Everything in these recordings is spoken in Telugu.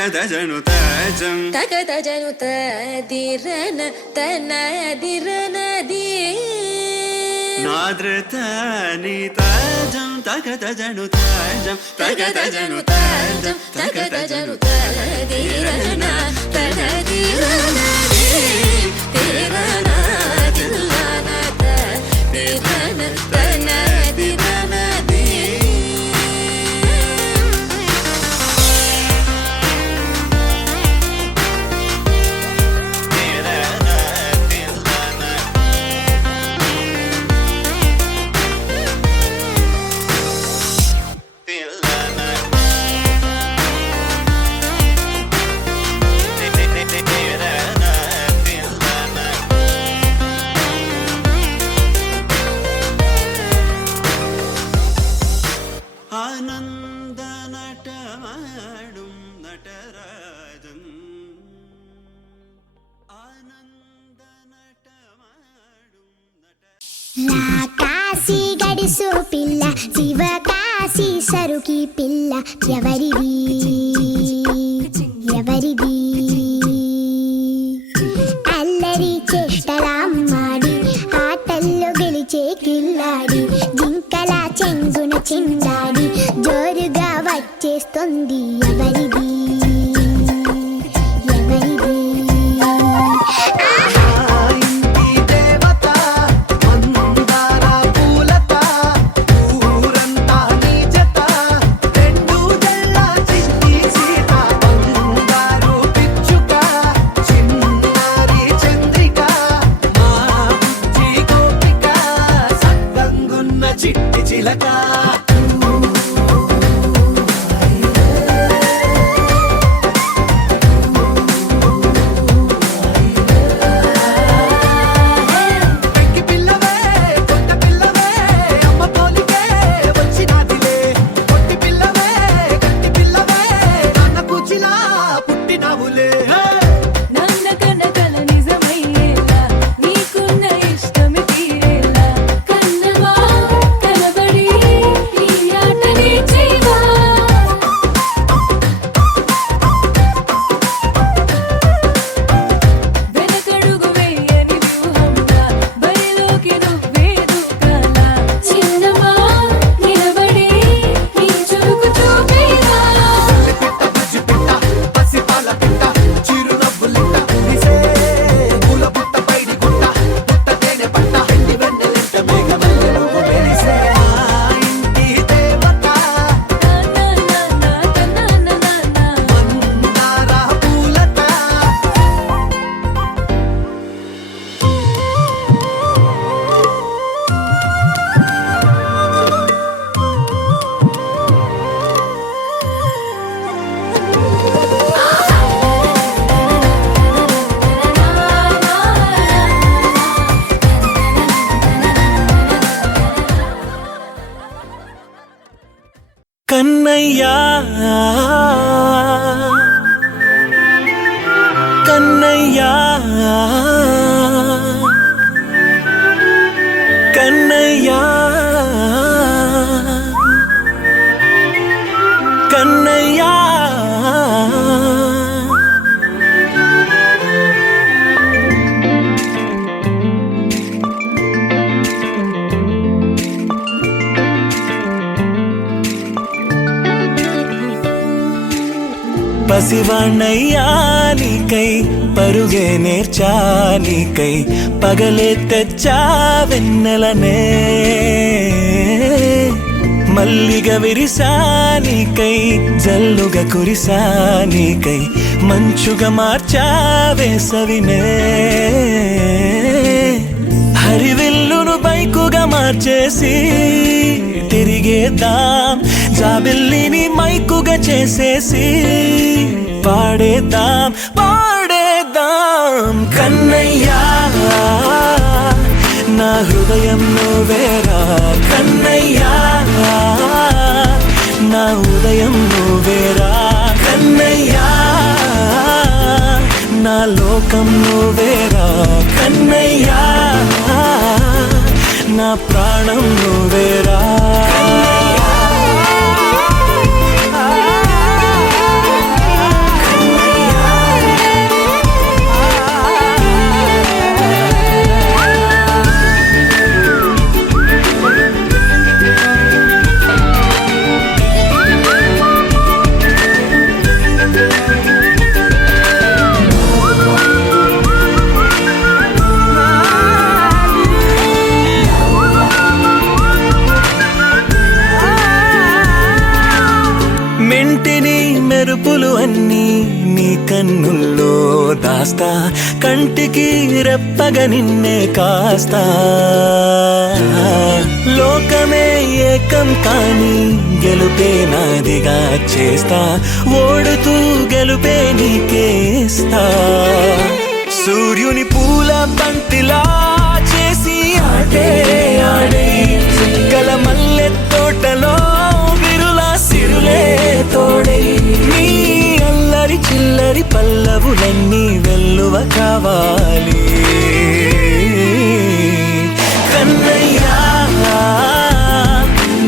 తగదజను తజం తగదజను తదిరన తనదిరనది నాద్రతని తజం తగదజను తజం తగదజను తజం తగదజను తదిరన తనదిరనది తిరన తిల్లన తదిరన తనదిరనది ആനന്ദനടമാടും നടരാജൻ నా కాశీ గడిసు పిల్ల శివ కాశీ సరుకి పిల్ల ఎవరిది ఎవరిది అల్లరి చేష్టలామ్మాడి ఆటల్లో గెలిచే కిల్లాడి జింకల చెంగున చిందాడి జోరుగా వచ్చేస్తుంది ఎవరిది ఎవరిది చిట్టి చిలక కన్నయ్యా కన్నయ్యా కన్నయ్యా కన్నయ్యా పసివాణ్ణయ్యా నీకై పరుగే నేర్చా నీకై పగలే తెచ్చా వెన్నెలనే మల్లిగ విరిసా నీకై జల్లుగా కురిసా నీకై మంచుగా మార్చా వేసవినే హరివిల్లును బైకుగా మార్చేసి తిరిగేద్దాం జాబిల్లిని మైకుగా చేసేసి పాడేద్దాం పాడేద్దాం కన్నయ్యా నా హృదయం నువ్వేరా కన్నయ్యా నా ఉదయం నువ్వేరా కన్నయ్యా నా లోకం నువ్వేరా కన్నయ్యా నా ప్రాణం నువ్వేరా కన్నయ్యా చూపులు అన్నీ నీ కన్నుల్లో దాస్తా, కంటికి రెప్పగా నిన్నే కాస్తా. లోకమే ఏకం కాని గెలుపే నాదిగా చేస్తా, ఓడుతూ గెలుపే నీకేస్తా. సూర్యుని పూల బంతిలా చేసి ఆడే ఆడే, చుక్కల మల్లె తోటలో విరుల సిరులే తోడే. నీ అల్లరి చిల్లరి పల్లవులన్నీ వెల్లువ కావాలి కన్నయ్యా.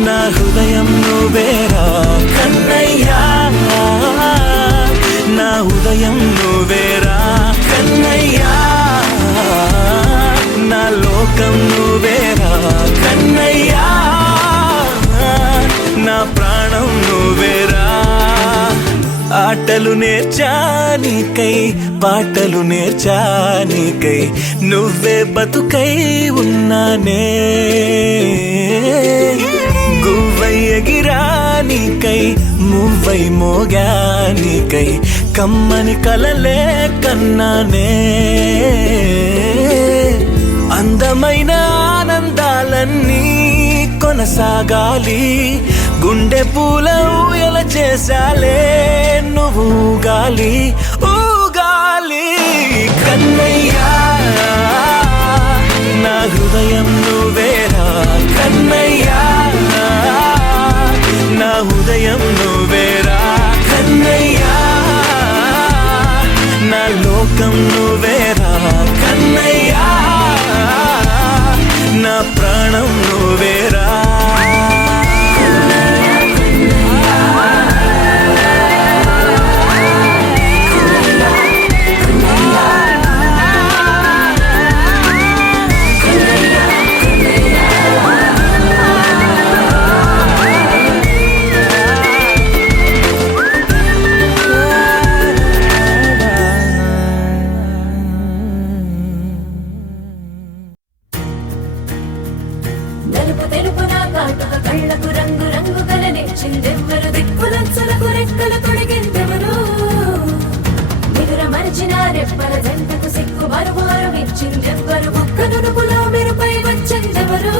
నా హృదయం నువ్వేరా కన్నయ్యా, నా ఉదయం నువ్వేరా కన్నయ్యా, నా లోకం నువ్వేరా కన్నయ్యా, నా ప్రాణం నువ్వేరా. ఆటలు నేర్చానికై పాటలు నేర్చానికై నువ్వే బతుకై ఉన్నానే. గువ్వై ఎగిరానికై మువ్వై మోగానికై కమ్మని కలలే కన్నానే. అందమైన ఆనందాలన్నీ కొనసాగాలి, గుండె పూల ఊయల చేసాలే నువ్వు ఊగాలి ఊగాలి కన్నయ్యా. నా హృదయం నువ్వేరా కన్నయ్యా, నా ఉదయం నువ్వేరా కన్నయ్యా, నా లోకం నువ్వేరా కన్నయ్యా, నా ప్రాణం నువ్వేరా. నలుపు తెలుపు నా కాటుక కళ్ళకు రంగు రంగు కలనిచ్చిందెవ్వరు, దిక్కులంచులకు రెక్కలు తొడిగిందెవరు, నిదుర మరిచిన రెప్పల జంటకు సిక్కు మరుమారు ఇచ్చిందెవ్వరు, ఒక్క నునుపులో మెరుపై వచ్చిందెవరు.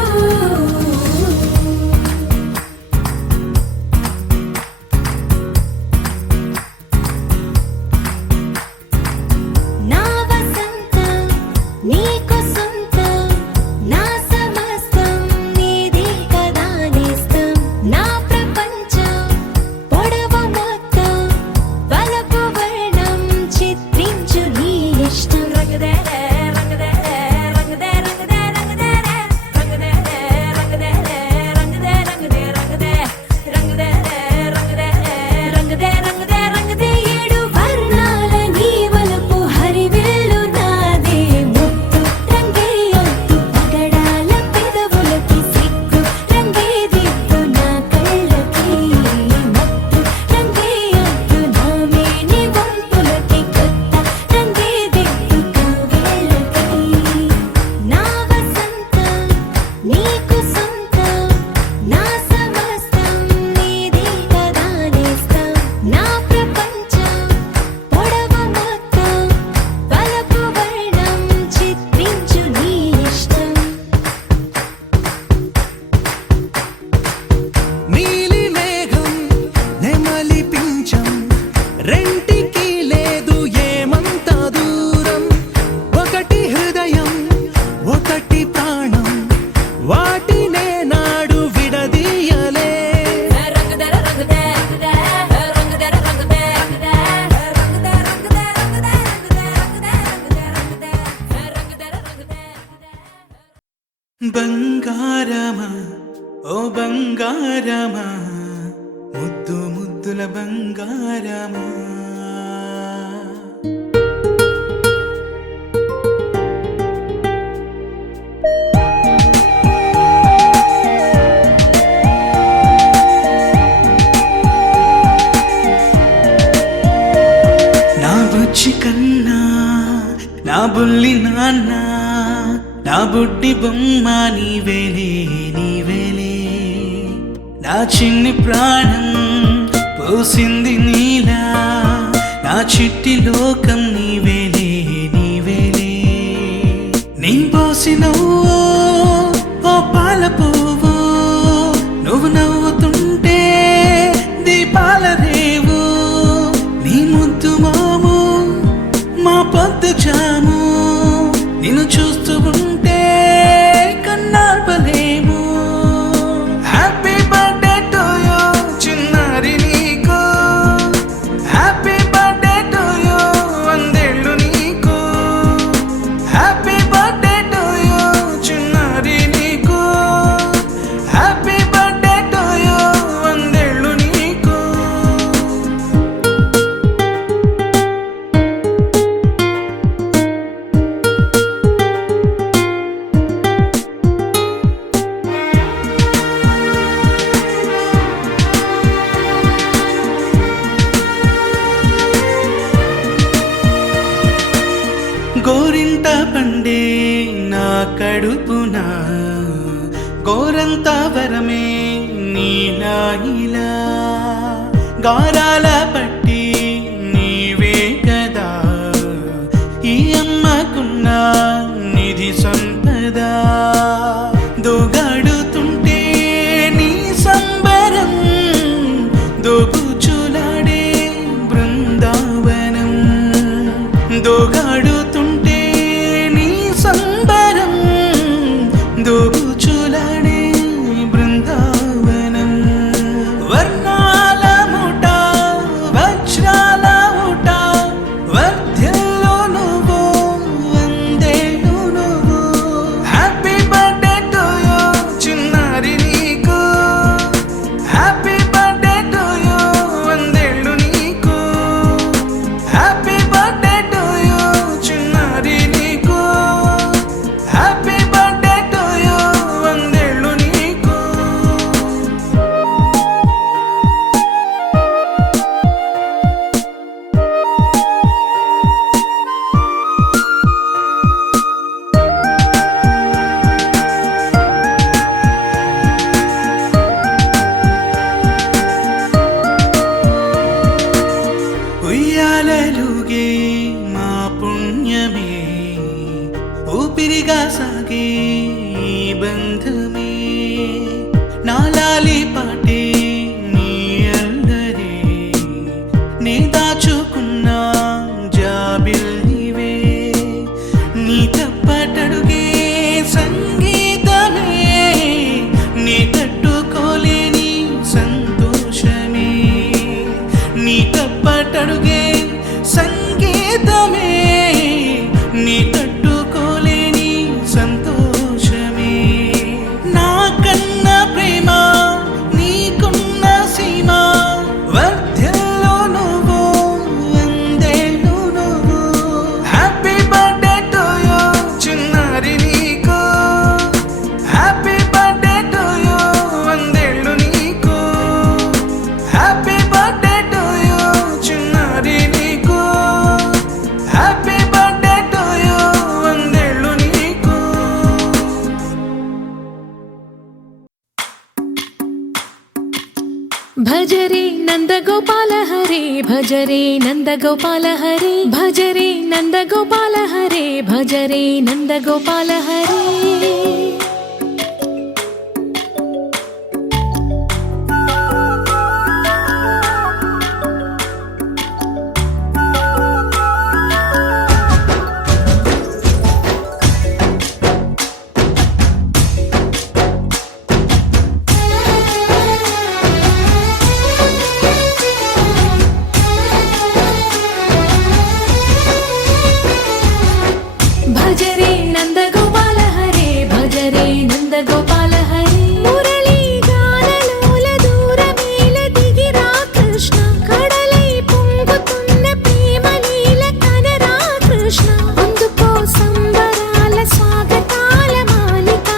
బంగారమా ఓ బంగారమా, ముద్దు ముద్దుల బంగారమా. నా బుజ్జి కన్నా నా బుల్లి నాన్న, నా బుడ్డి బొమ్మ నీవేలే నీవేలే, నా చిన్ని ప్రాణం పోసింది నీలా నా చిట్టి లోకం నీవేలే నీవేలే నీ పోసినవో ఓ పాల పువ్వు నువ్వు నవ్వుతుంటే దీపాల రేవు నీ ముద్దు మోము మా పొద్దు జాము నిన్ను చూస్తూ ఉంటే కన్నార్పలేము హ్యాపీ బర్త్డే టు యూ చిన్నారి నీకు హ్యాపీ బర్త్డే టు యూ వందేళ్ళు నీకు హ్యాపీ బర్త్డే టు యూ చిన్నారి నీకు హ్యాపీ బర్త్డే టు యూ వందేళ్ళు నీకు గోరింట పండే నా కడుపున గోరంత వరమే నీలా ఇలా గారాల పట్టి నీవే కదా ఈ అమ్మకున్న నిధి సంపద దోగాడుతుంటే నీ సంబరం దోబుచులాడే బృందావనం దోగాడుతుంటే నీ సంబరం దోబుచులాడే బృందావనం వర్ణాల ముఠ వజ్రాల ఊట వర్ధ్యంలో నువ్వు వందేళ్ళు నువ్వు హ్యాపీ బర్త్డే టు యూ చిన్నారి నీకు హ్యాపీ బర్త్డే టు యూ వందేళ్ళు నీకు హ్యాపీ బర్త్డే టు యూ చిన్నారి నీకు హ్యాపీ బర్త్డే టు యూ వందేళ్ళు నీకు ఉయ్యాలలుగే మా పుణ్యమే ఊపిరిగా సాగే ఈ బంధమే నాలాలి పాటే నీ అల్లరే నే దాచుకున్న జాబిల్లివే నీ తప్పటడుగే సంగీతమే నీ తట్టుకోలేని సంతోషమే నీ తప్పటడుగే సంగీతమే నీ తట్టుకోలేని సంతోషమే నా కన్న ప్రేమ నీకున్న సీమ వర్ధ్యంలో నువ్వు వందేళ్ళు నువ్వు హ్యాపీ బర్త్డే టు యూ చిన్నారి నీకు హ్యాపీ బర్త్డే టు యూ వందేళ్ళు నీకు హ్యాపీ బర్త్డే టు యూ చిన్నారి నీకు హ్యాపీ బర్త్డే టు యూ వందేళ్ళు నీకు భజరే నందగోపాల హరే భజరే నందగోపాల హరే భజరే నందగోపాల హరే భజరే నందగోపాల హరే భజరే నందగోపాల హరే భజరే నందగోపాల హరే మురళీ గానలోల దూరమేల దిగిరా కృష్ణ కడలై పొంగుతున్న ప్రేమలీల కనరా కృష్ణ అందుకో సంబరాల స్వాగతాల మాలిక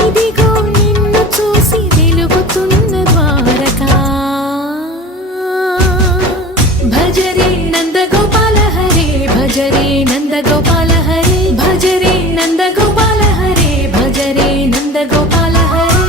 ఇదిగో నిన్ను చూసి వెలుగుతున్న ద్వారకా భజరే నందగోపాల హరే భజరే నందగోపాల హరే భజరే నందగోపాల హరే భజరే నందగోపాల హరే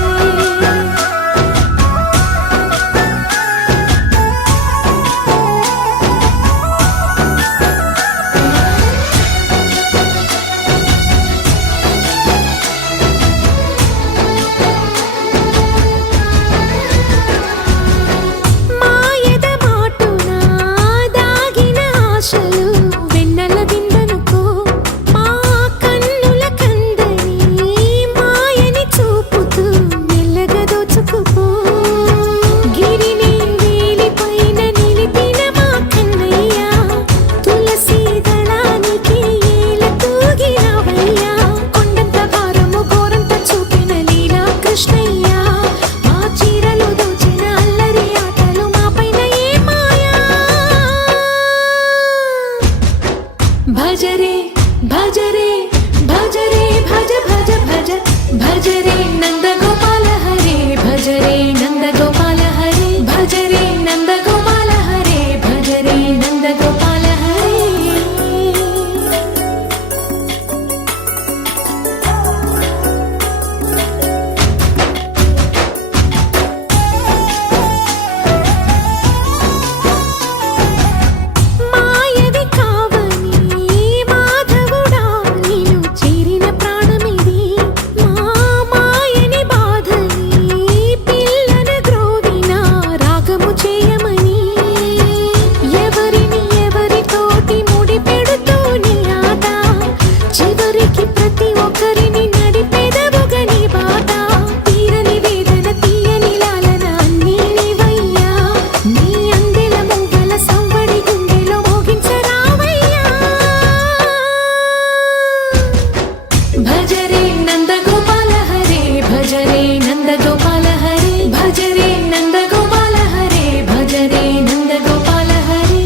భజ రే నందగోపాల హరే భజ రే నందగోపాల హరే భజ రే నందగోపాల హరే భజ రే నందగోపాల హరే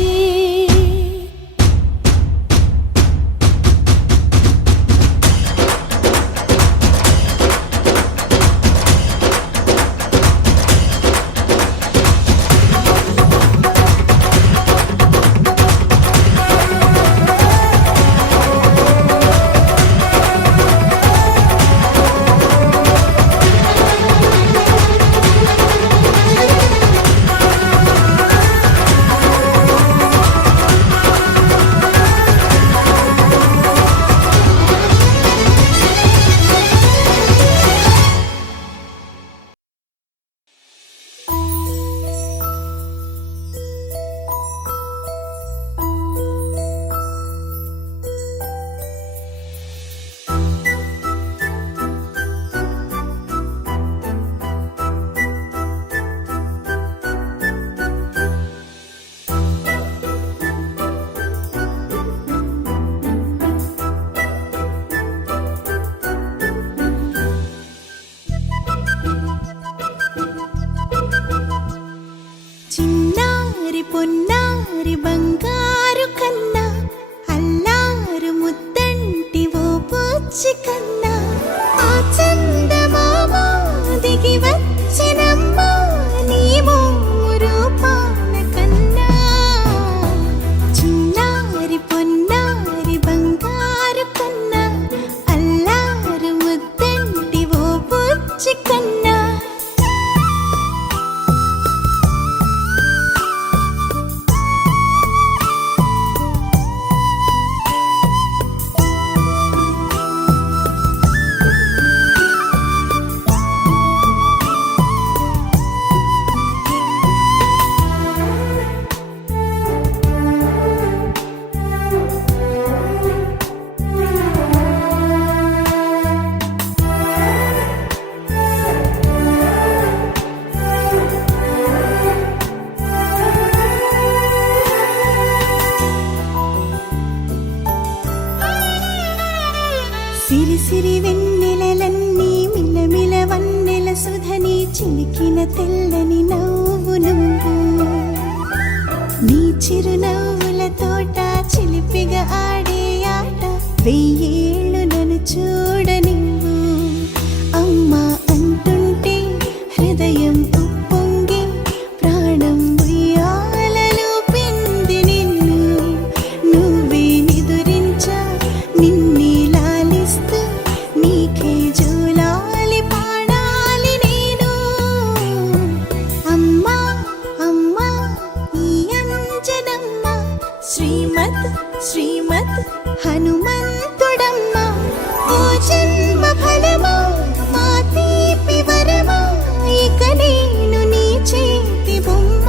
చిన్నారి పొన్నారి బంగారు కన్నా అల్లారు ముద్దంటి ఓ పూచి కన్నా ఆ చందమామ దిగి వచ్చినమ్మా నీ రూపాల కన్నా చిన్నారి పొన్నారి బంగారు కన్నా అల్లారు ముద్దంటి ఓ పూచి కన్నా సిరి సిరి వెన్నెలలన్నీ మిలమిల వన్నెల సుధని చిలికిన తెల్లని నవ్వు నువ్వు నీ చిరునవ్వుల తోట చిలిపిగా ఆడే ఆట వెయ్యేళ్ళు నన్ను చూడ నువ్వు అమ్మా అంటుంటే హృదయం ఉప్పొంగి ప్రాణం ఉయ్యాలలో పిండి నిన్ను నువ్వే నిదురించా నిన్నే లాలిస్తూ నీకే జోలాలి పాడాలి నేను అమ్మా అమ్మా ఈ అంజనమ్మ శ్రీమత్ శ్రీమత్ హనుమంతుడమ్మ ఓ జన్మ ఫలమా మా తీపి వరమా ఇక నేను నీ చేతి బొమ్మ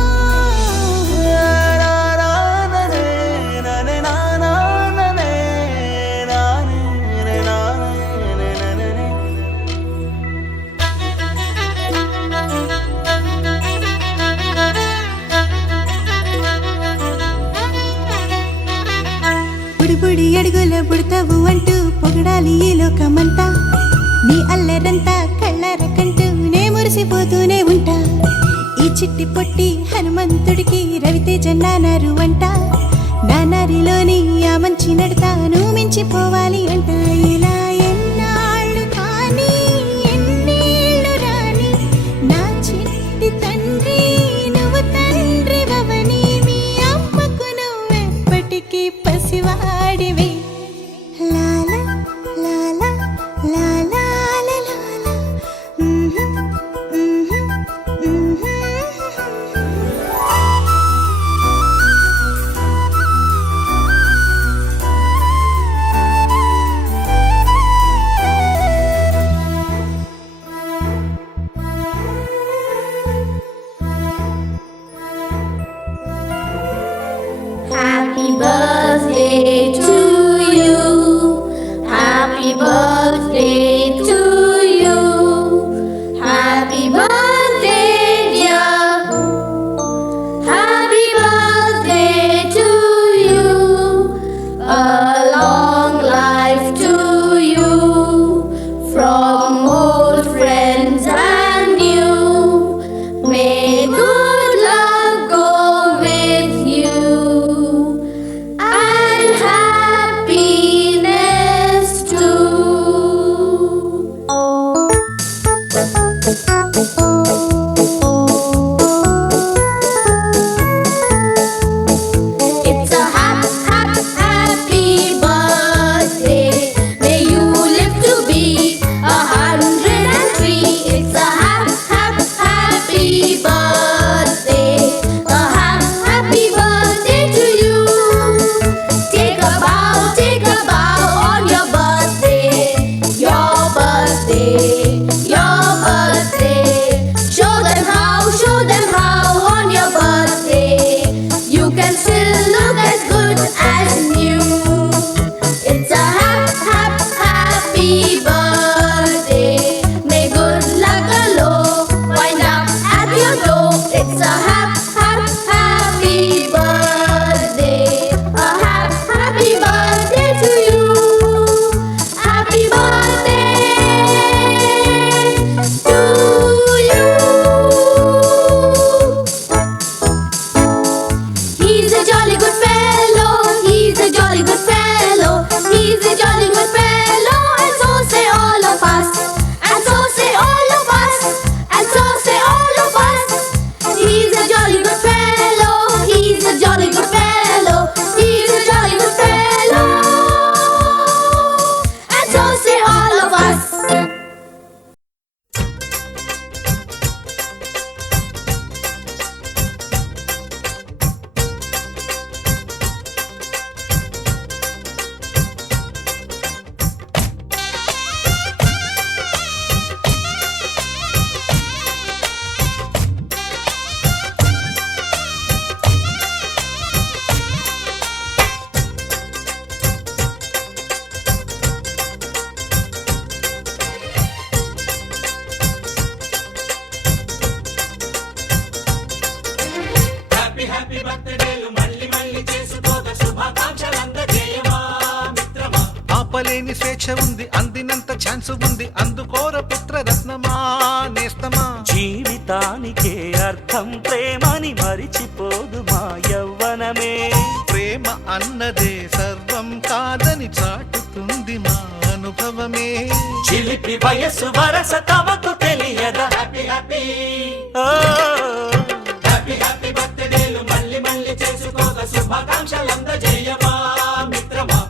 బుడి అడుగుల బుడతావు అంటూ పొగడాలి ఈ లోకమంతా నీ అల్లరంతా కళ్ళార కంటూ నే మురిసిపోతూనే ఉంటా ఈ చిట్టి పొట్టి హనుమంతుడికి రవితేజ నానారు అంట నానారిలోని ఆ మంచి నడతాను మించిపోవాలి అంట ఇలా ఎన్నాళ్ళు కానీ ఎన్నేళ్ళు రాని నా చిట్టి తండ్రి నువ్వు తండ్రి భవని మీ అమ్మకు నువ్వెప్పటికీ పసివాడివి లాలా లాలా లాలా లాలా Happy birthday to you. Happy birthday to you. Happy birthday, dear. Happy birthday to you. A long life to you. లేని స్వేచ్ఛ ఉంది, అందినంత ఛాన్స్ ఉంది, అందుకోర పుత్ర రత్నమా నేస్తమా. జీవితానికే అర్థం ప్రేమని మరిచిపోదు మా యవ్వనమే. ప్రేమ అన్నదే సర్వం కాదని చాటుతుంది మా అనుభవమే. చిలిపి వయసు వరస తమకు తెలియదా. హ్యాపీ హ్యాపీ హ్యాపీ హ్యాపీ బర్త్డేలు మళ్ళీ మళ్ళీ చేసుకోక శుభాకాంక్షలందజేయమా మిత్రమా.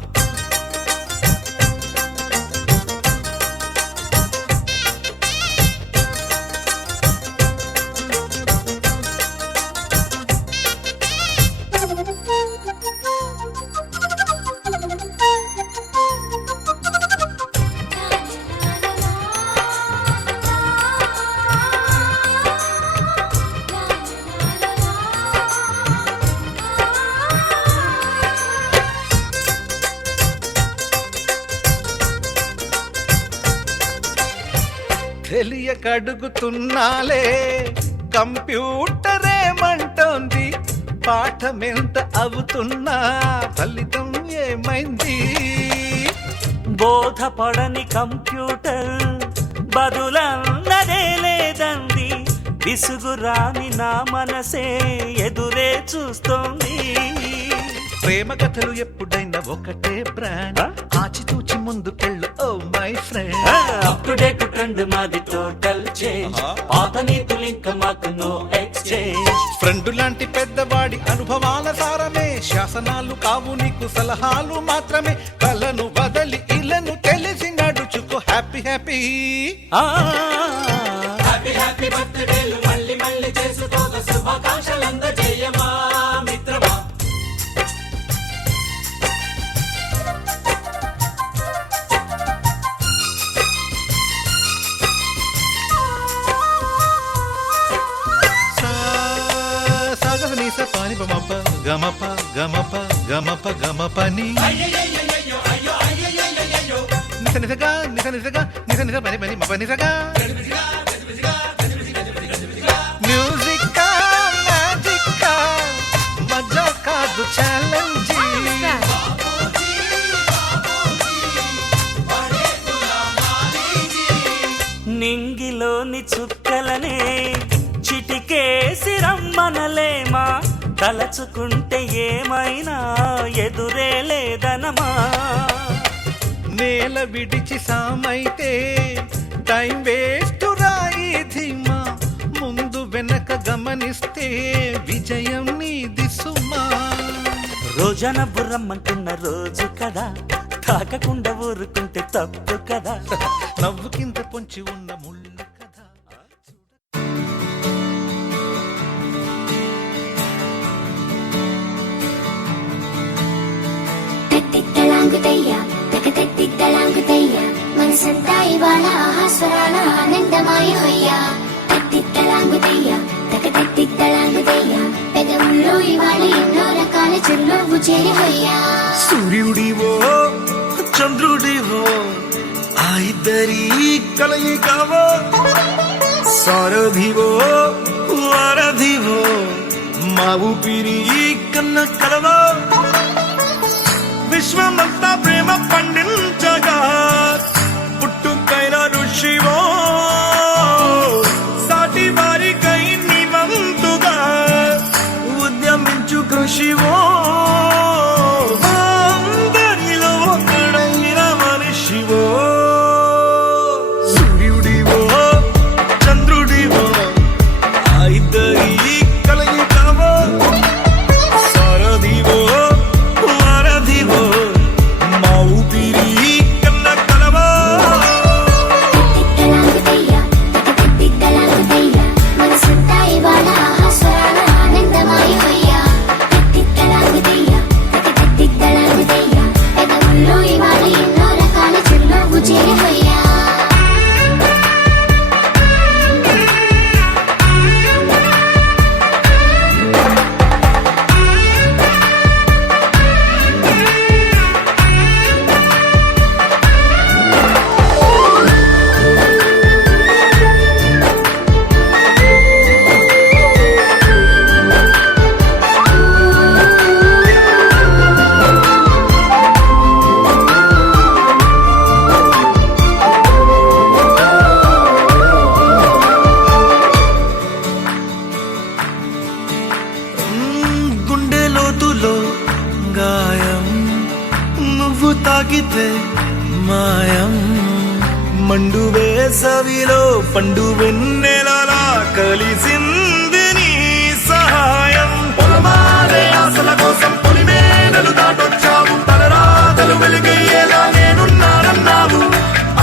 తెలియకడుగుతున్నాలే కంప్యూటరేమంటోంది, పాఠమెంత అవుతున్నా ఫలితం ఏమైంది. బోధపడని కంప్యూటర్ బదులన్నదే లేదంది, విసుగురాని నా మనసే ఎదురే చూస్తోంది. ప్రేమ కథలు ఎప్పుడైనా ఒకటే బ్రాండ్, ఆచితూచి ముందుకెళ్ళు oh my friend. Up to date trend మాది టోటల్ చేంజ్, పాత నీతులు ఇంకా మాకు నో ఎక్స్చేంజ్. ఫ్రెండ్ లాంటి పెద్దవాడి అనుభవాల సారమే, శాసనాలు కావు నీకు సలహాలు మాత్రమే. కలను వదలి ఇలను తెలిసి నడుచుకో హ్యాపీ హ్యాపీ. హ్యాపీ హ్యాపీ బర్త్డేలు మళ్ళీ మళ్ళీ చేసుకోక శుభాకాంక్షలందజేయమా మిత్రమా. పాని పమప గమప గమప గమప గమపని నిస నిసగా నిస నిసగా నిస నిస పని పని మప నిసగా. మ్యూజిక్ మ్యాజిక్ మజా కాదు ఛాలెంజ్. నింగిలోని చుక్కలనే చిటికేసి రమ్మనలేమా, తలచుకుంటే ఏమైనా ఎదురే లేదనమా. నేల విడిచి సామైతే టైం వేస్ట్ రాయి ధీమా, ముందు వెనక గమనిస్తే విజయం నీది సుమా. రోజన బుర్రమ్మంటున్న రోజు కదా, తాకకుండా ఊరుకుంటే తప్పు కదా. నవ్వు కింద పొంచి ఉన్న ముళ్ళు కదా. తట్టిత్తలాంగుతయ్యా తకతట్టిత్తలాంగుతయ్యా మనసంతా ఇవాళ ఆహాస్వరాల ఆనందమాయ హొయ్యా. తట్టిత్తలాంగుతయ్యా తకతట్టిత్తలాంగుతయ్యా పెదవుల్లో ఇవాళ ఎన్నో రకాల చిరునవ్వు చేరి హొయ్యా. సూర్యుడివో చంద్రుడివో ఆ ఇద్దరి కలయికవో, సారథివో వారధివో మా ఊపిరి కన్న కలవో. విశ్వమంతా ప్రేమ పండించగా పుట్టుకైన ఋషివో, సాటి వారికై నివంతుగా ఉద్యమించు కృషివో. అందరిలో ఒకడైన మనిషివో, సూర్యుడివో చంద్రుడివో ఆ ఇద్దరి కలయికవో, సారథివో వారధివో మా ఊపిరి మండు వేసవిలో పండు వెన్నెలలా కలిసింది నీ సహాయం పొలమారే ఆశల కోసం పొలిమేనలు దాటొచ్చావు తలరాతలు వెలుగయ్యేలా నేనున్నానన్నావు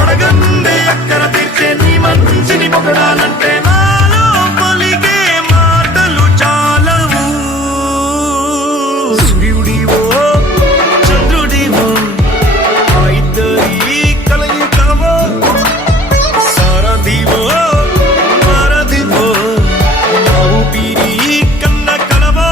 అడగందే అక్కర తీర్చే నీ మంచిని పొగడాలంటే నాలో పలికే మాటలు చాలవు సూర్యుడివో చంద్రుడివో ఆ ఇద్దరి కలయికవో సారథివో వారధివో నా ఊపిరి కన్న కలవో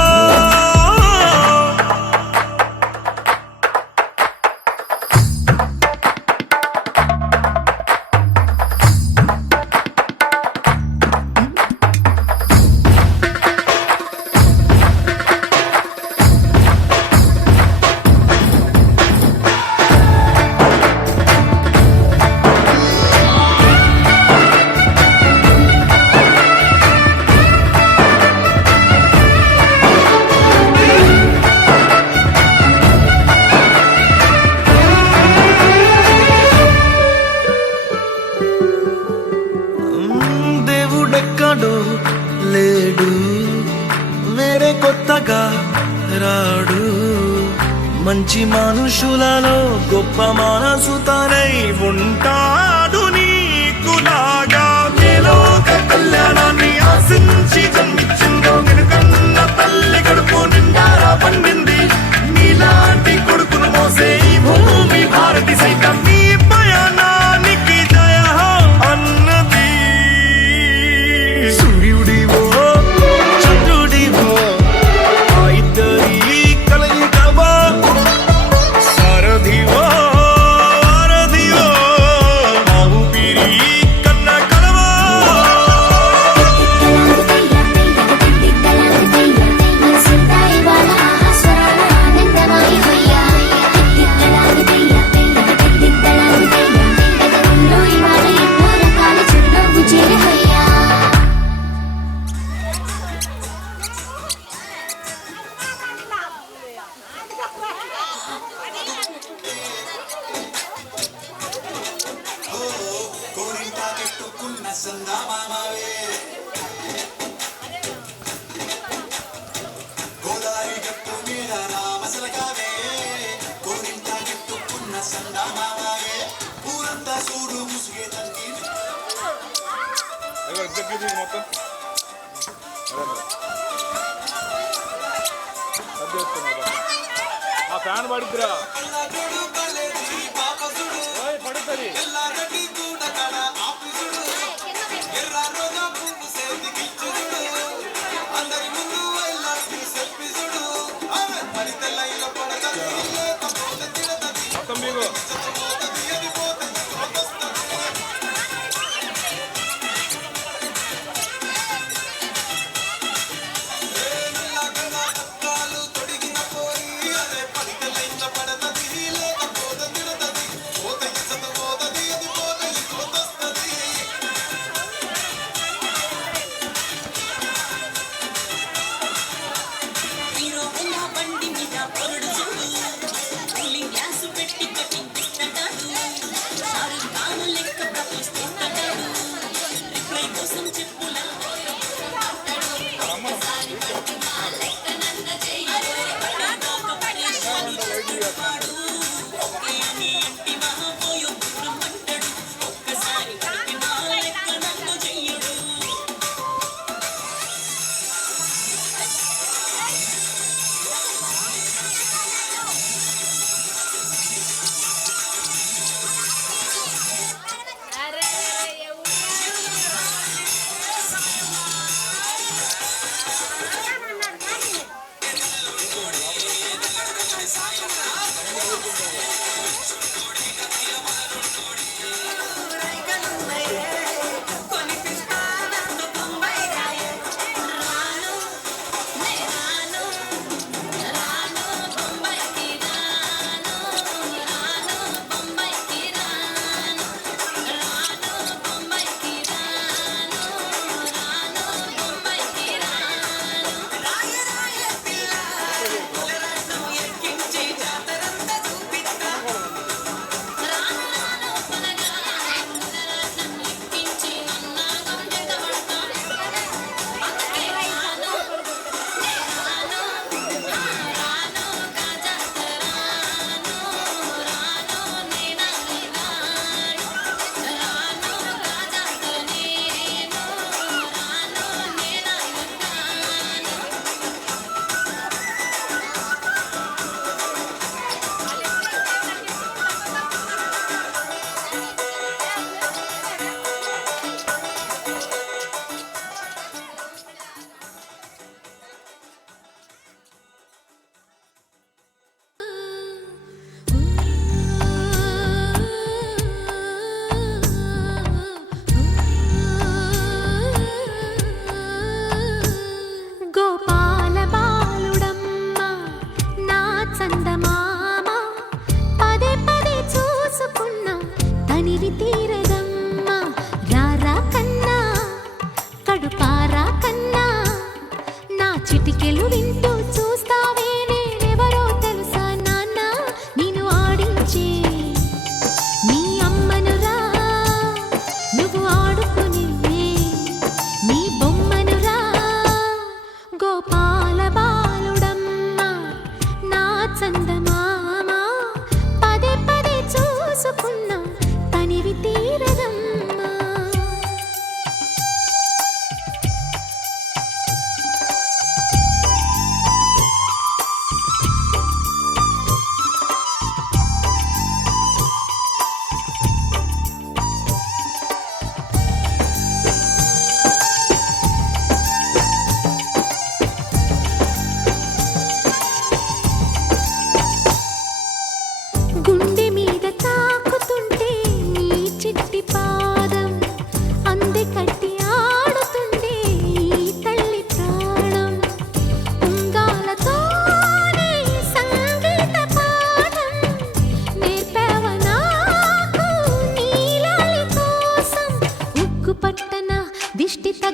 దేవుడెక్కడో లేడు వేరే కొత్తగా రాడు మంచి మనుషులలో గొప్ప మనసు తనై ఉంటాడు నీకులాగా నేలోక కళ్యాణాన్ని ఆశించి జన్మించిందో వెనుకన్న తల్లి కడుపు నిండారా పండింది నీలాంటి కొడుకును మోసే ఈ భూమి భారతి సైతం నీ పయనానికి జయ అన్నది సూర్యుడివో చంద్రుడివో ఆ ఇద్దరి కలయికవో సారథివో వారధివో నా ఊపిరి కన్న కలవో మనసంతా ఇవాళ ఆహాస్వరాల ఆనందమాయ హొయ్యా గగనంలో ఇవాళ ఎన్నో రకాల చిరునవ్వు చేరి హొయ్యా ఆ ఫ్యాన్ పడుతురా పడుతుంది మొత్తం మీకు పడతది లేకపోతే తిడతది పోత ఇసత పోతది అది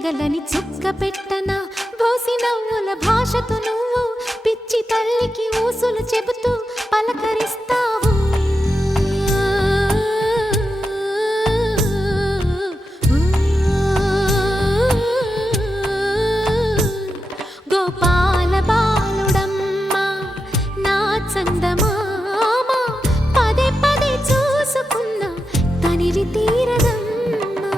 తగలని చుక్క పెట్టనా బోసి నవ్వుల భాషతో నువ్వు పిచ్చి తల్లికి ఊసులు చెబుతూ పలకరిస్తావు గోపాల బాలుడమ్మ నా చందమామ పదే పదే చూసుకున్న తనివి తీరదమ్మా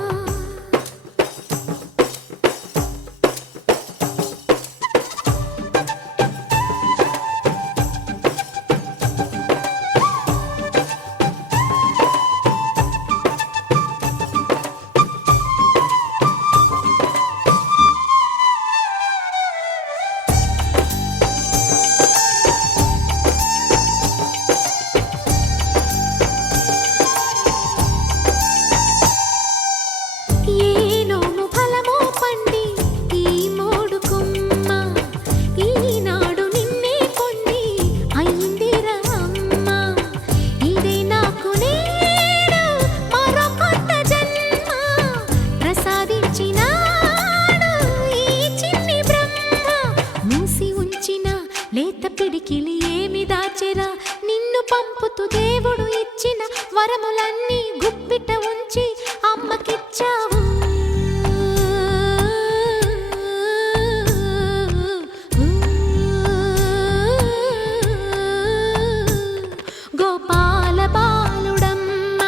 లేత పిడికిలి ఏమి దాచెరా నిన్ను పంపుతూ దేవుడు ఇచ్చిన వరములన్నీ గుప్పిట ఉంచి అమ్మకిచ్చావు గోపాల బాలుడమ్మ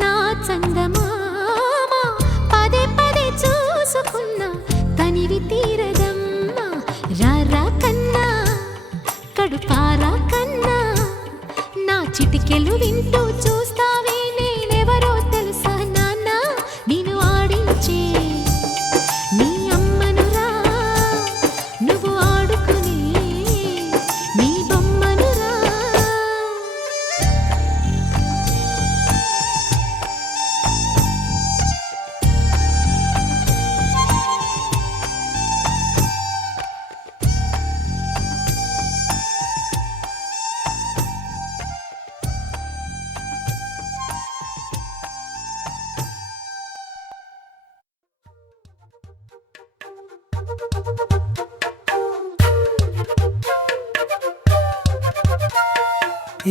నా చందమామ పదే పదే చూసుకున్న తనివి తీరదమ్మా రారా కన్నా కడుపారా కన్నా నా చిటికెలు వింటూ చూస్తావే నేనెవరో తెలుసా నాన్న నేను ఆడించే నీ అమ్మనురా నువ్వు ఆడుకునే నీ బొమ్మనురా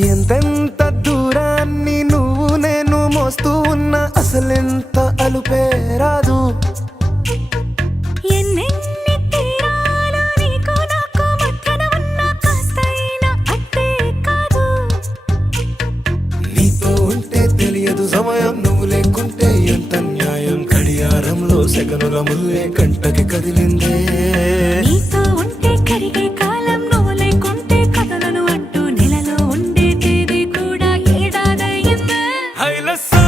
ఎంతెంత దూరాన్ని నువ్వు నేను మోస్తూ ఉన్నా అసలెంత అలుపే రాదు ఎన్నెన్ని తీరాలు నీకు నాకు మధ్యన ఉన్న కాస్తైనా అట్టే కాదు నీతో ఉంటే తెలియదు సమయం నువ్వు లేకుంటే ఎంత న్యాయం గడియారంలో సెకనుల ముల్లే కంటకి కదిలిందే నీతో ఉంటే కరిగే కాలం నువ్వు లేకుంటే కథలను అంటూ నెలలో ఉండే తేదీ కూడా ఏడాదయ్యిందే హైలెస్సా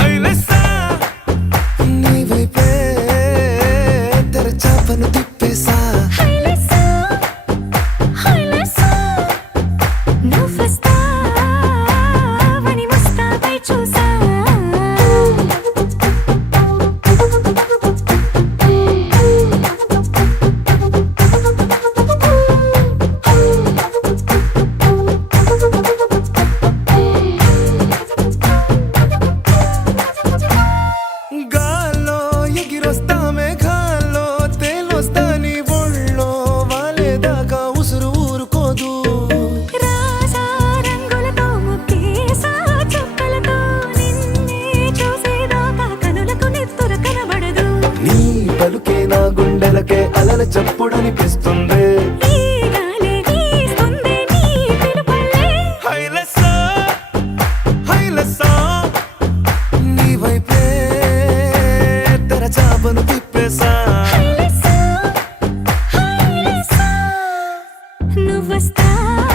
హైలెస్సా నీ వైపే తెరచాపను తిప్పేసా హైలెస్సా హైలెస్సా నువ్వొస్తావని ముస్తాబై చూసా గాల్లో ఎగిరొస్తా మేఘాల్లో తేలొస్తా నీ ఒళ్ళో వాలేదాకా ఉసురు ఊరుకోదు రాజా రంగులతో ముక్కేసా చుక్కలతో నిన్నే చూసేదాకా కనులకు నెత్తుర కనబడదు నీ పలుకే నా గుండెలకే అలల చప్పుడనిపిస్తుంది ఈ గాలి వీస్తుంది నీ పిలుపులే హైలెస్సా హైలెస్సా నీ వైపే తెరచాపను తిప్పేసా హైలెస్సా హైలెస్సా నువ్వొస్తావని